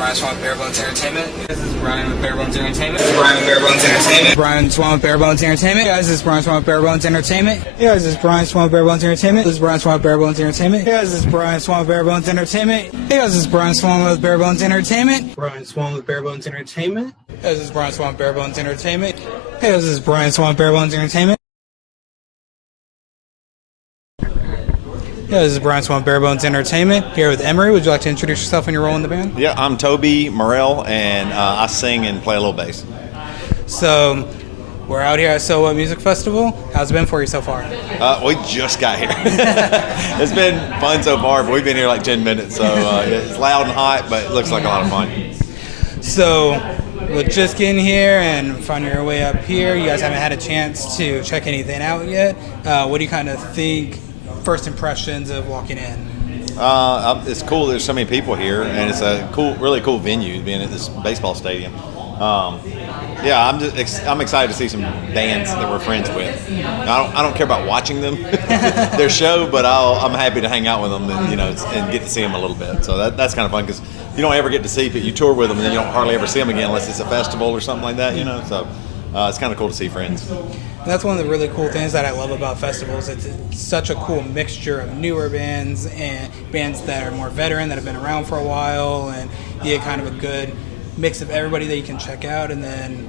Brian Swan with BareBones Entertainment. This is Brian with BareBones Entertainment. This is Brian with BareBones Entertainment. Brian Swan with BareBones Entertainment. Hey guys, this is Brian Swan with BareBones Entertainment. Hey guys, this is Brian Swan with BareBones Entertainment. This is Brian Swan with BareBones Entertainment. Hey guys, this is Brian Swan with BareBones Entertainment. Hey guys, this is Brian Swan with BareBones Entertainment. Brian Swan with BareBones Entertainment. Hey guys, this is Brian Swan with BareBones Entertainment. Hey guys, this is Brian Swan with BareBones Entertainment. Yeah, this is Brian Swan, BareBones Entertainment, here with Emery. Would you like to introduce yourself and your role in the band? Yeah, I'm Toby Morrell, and I sing and play a little bass. So, we're out here at So What Music Festival. How's it been for you so far? We just got here. It's been fun so far, but we've been here like 10 minutes, so it's loud and hot, but it looks like a lot of fun. So, with just getting here and finding your way up here, you guys haven't had a chance to check anything out yet. What do you kind of think? First impressions of walking in? It's cool. There's so many people here, and it's a cool, really cool venue being at this baseball stadium. I'm excited to see some bands that we're friends with. I don't care about watching them, their show, but I'm happy to hang out with them and get to see them a little bit. So that's kind of fun because you don't ever get to see, but you tour with them and then you don't hardly ever see them again unless it's a festival or something like that. So. It's kind of cool to see friends. And that's one of the really cool things that I love about festivals. It's such a cool mixture of newer bands and bands that are more veteran, that have been around for a while, and you get kind of a good mix of everybody that you can check out, and then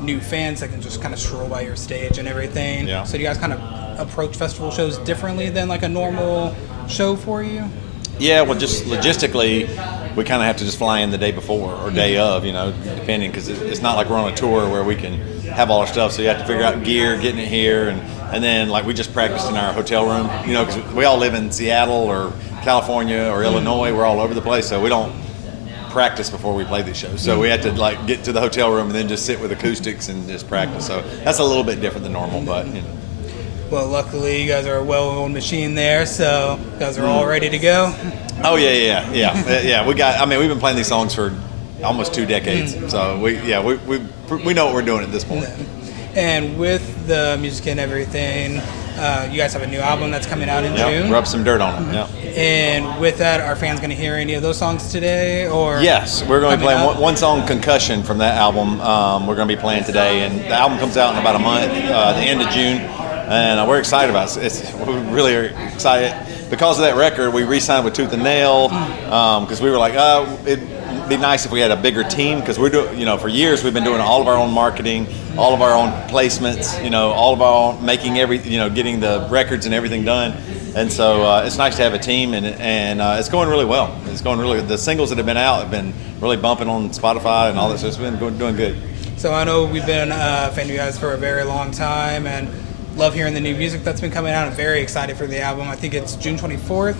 new fans that can just kind of stroll by your stage and everything. Yeah. So do you guys kind of approach festival shows differently than like a normal show for you? Yeah, well, just logistically, we kind of have to just fly in the day before or day of, depending, because it's not like we're on a tour where we can have all our stuff. So you have to figure out gear, getting it here, and then like we just practiced in our hotel room, because we all live in Seattle or California or Illinois. We're all over the place, so we don't practice before we play these shows. So we had to like get to the hotel room and then just sit with acoustics and just practice. So that's a little bit different than normal, but Well, luckily you guys are a well-oiled machine there, so you guys are all ready to go. Oh yeah. We've been playing these songs for almost 2 decades, so we know what we're doing at this point. And with the music and everything, you guys have a new album that's coming out in June. Rub some dirt on it. Yeah. And with that, are fans going to hear any of those songs today? Or yes, we're going to be playing one song, "Concussion," from that album. We're going to be playing today, and the album comes out in about a month, the end of June. And we're excited about it. We really are excited. Because of that record, we re-signed with Tooth and Nail because we were like, it'd be nice if we had a bigger team, because we're doing, for years we've been doing all of our own marketing, all of our own placements, all of our own making getting the records and everything done. And so it's nice to have a team, and it's going really well. The singles that have been out have been really bumping on Spotify and all that, so it's been doing good. So I know we've been a fan of you guys for a very long time, and love hearing the new music that's been coming out. I'm very excited for the album. I think it's June 24th,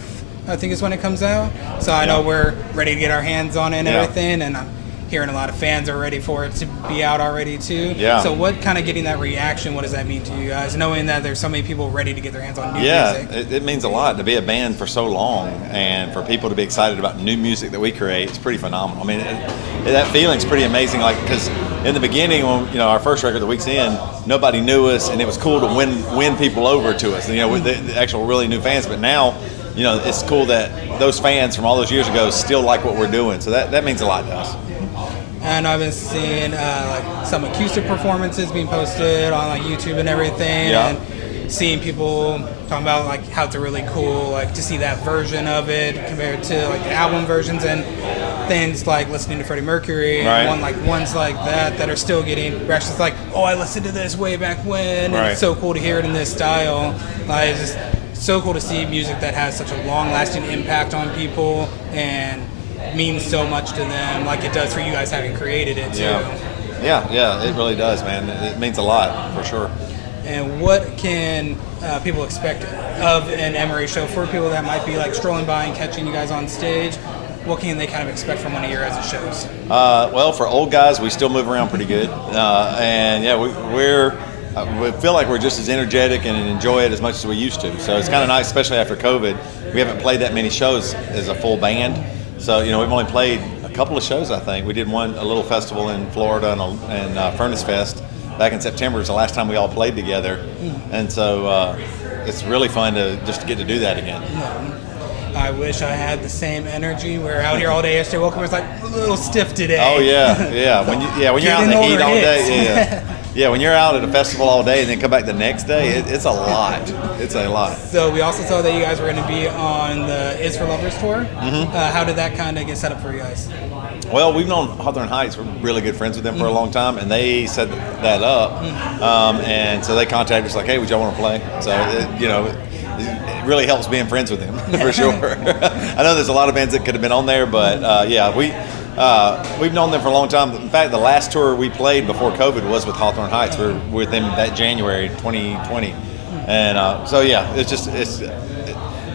I think is when it comes out. So I know we're ready to get our hands on it and everything, and I'm hearing a lot of fans are ready for it to be out already too. Yeah. So what kind of getting that reaction, what does that mean to you guys, knowing that there's so many people ready to get their hands on new music? Yeah, it means a lot to be a band for so long, and for people to be excited about new music that we create. It's pretty phenomenal. I mean, that feeling's pretty amazing, because in the beginning, when our first record, The Week's End, nobody knew us, and it was cool to win people over to us, with the actual really new fans. But now, it's cool that those fans from all those years ago still like what we're doing. So that means a lot to us. And I've been seeing some acoustic performances being posted on YouTube and everything, and seeing people talking about how it's really cool to see that version of it compared to the album versions, and things like listening to Freddie Mercury and ones like that are still getting reactions I listened to this way back when, and it's so cool to hear it in this style. It's just so cool to see music that has such a long-lasting impact on people and means so much to them, like it does for you guys having created it too. Yeah, it really does, man. It means a lot, for sure. And what can people expect of an Emery show for people that might be strolling by and catching you guys on stage? What can they kind of expect from one of your guys' shows? Well, for old guys, we still move around pretty good, and we feel like we're just as energetic and enjoy it as much as we used to. So it's kind of nice, especially after COVID. We haven't played that many shows as a full band. So, we've only played a couple of shows, I think. We did a little festival in Florida and Furnace Fest back in September. Is the last time we all played together. And so it's really fun to just get to do that again. I wish I had the same energy. We're out here all day yesterday. Woke up, was like a little stiff today. Oh yeah. When you're out in the heat all day, yeah. When you're out at a festival all day and then come back the next day, it's a lot. It's a lot. So we also saw that you guys were going to be on the Is for Lovers tour. Mm-hmm. How did that kind of get set up for you guys? Well, we've known Hawthorne Heights. We're really good friends with them for a long time, and they set that up. And so they contacted us like, "Hey, would y'all want to play?" So it really helps being friends with them for sure. I know there's a lot of bands that could have been on there, but we've known them for a long time. In fact, the last tour we played before COVID was with Hawthorne Heights. We were with them that January 2020, and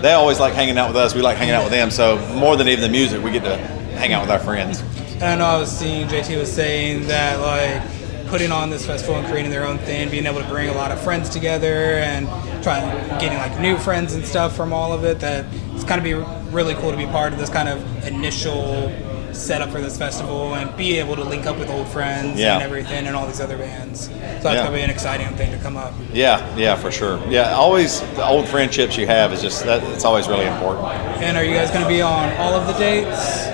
they always like hanging out with us. We like hanging out with them. So more than even the music, we get to hang out with our friends. And I know I was seeing JT was saying that like putting on this festival and creating their own thing, being able to bring a lot of friends together and getting like new friends and stuff from all of it, that it's kind of be really cool to be part of this kind of initial setup for this festival and be able to link up with old friends and everything and all these other bands. So that's going to be an exciting thing to come up. Yeah, for sure. Yeah, always the old friendships you have is just that. It's always really important. And are you guys going to be on all of the dates?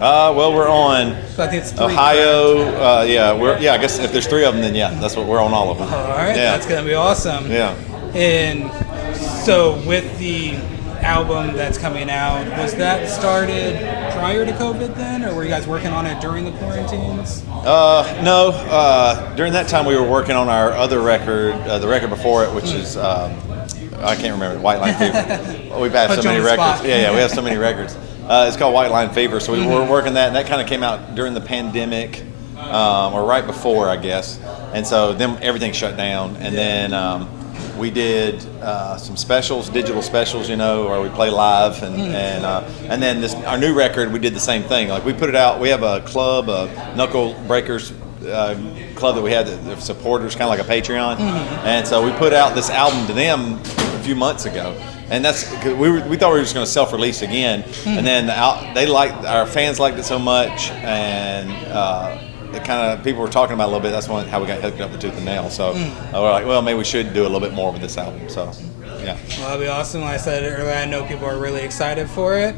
Well, we're on So I think it's 3, Ohio. I guess if there's 3 of them, then that's what we're on all of them. All right, that's going to be awesome. Yeah. And so with the album that's coming out, was that started prior to COVID then, or were you guys working on it during the quarantines? No. During that time, we were working on our other record, the record before it, which is I can't remember, White Line Fever. We've had so many records. Yeah, we have so many records. It's called White Line Fever. So we were working that, and that kind of came out during the pandemic, or right before, I guess. And so then everything shut down, and then we did some specials, digital specials, where we play live, and then our new record, we did the same thing. Like we put it out. We have a club, a Knuckle Breakers club that we had, the supporters, kind of like a Patreon, and so we put out this album to them a few months ago. And that's cause we thought we were just going to self-release again, and then our fans liked it so much, and it kind of people were talking about it a little bit. That's how we got hooked up with Tooth and Nail. So we're like, well, maybe we should do a little bit more with this album. So yeah. Well, that'd be awesome. Like I said earlier, I know people are really excited for it.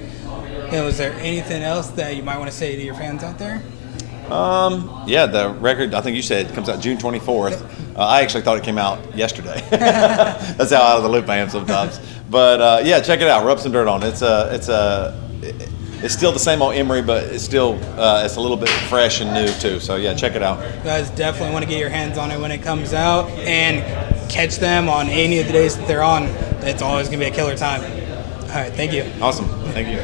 And was there anything else that you might want to say to your fans out there? The record, I think you said, comes out June 24th. I actually thought it came out yesterday. That's how out of the loop I am sometimes. But check it out. Rub some dirt on it. It's still the same old Emery, but it's still it's a little bit fresh and new too. So check it out. You guys definitely want to get your hands on it when it comes out and catch them on any of the days that they're on. It's always gonna be a killer time. All right, thank you. Awesome. Thank you.